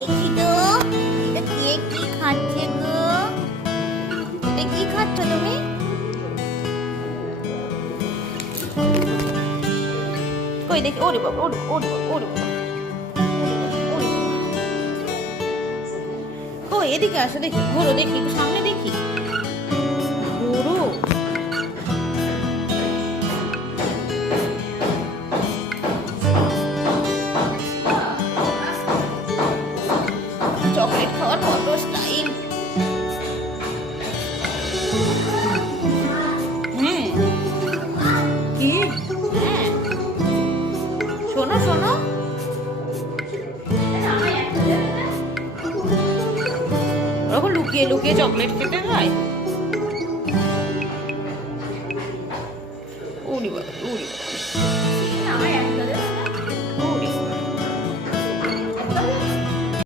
দেখি তো এটা কে কি খাচ্ছে গো? এটা কি খাচ্ছ তুমি? কই দেখি, ওরে বাবা, ওরে ওরে বাবা, ওরে বাবা, ওরে বাবা। কই এদিকে আসো, দেখি ঘোরো, দেখি একটু সামনে দেখি, ঘোরো। চকলেট খাওয়ার কত স্টাইল। হ্যাঁ কি? হ্যাঁ শোনো শোনো, ওরকম লুকিয়ে লুকিয়ে চকলেট খেতে হয়।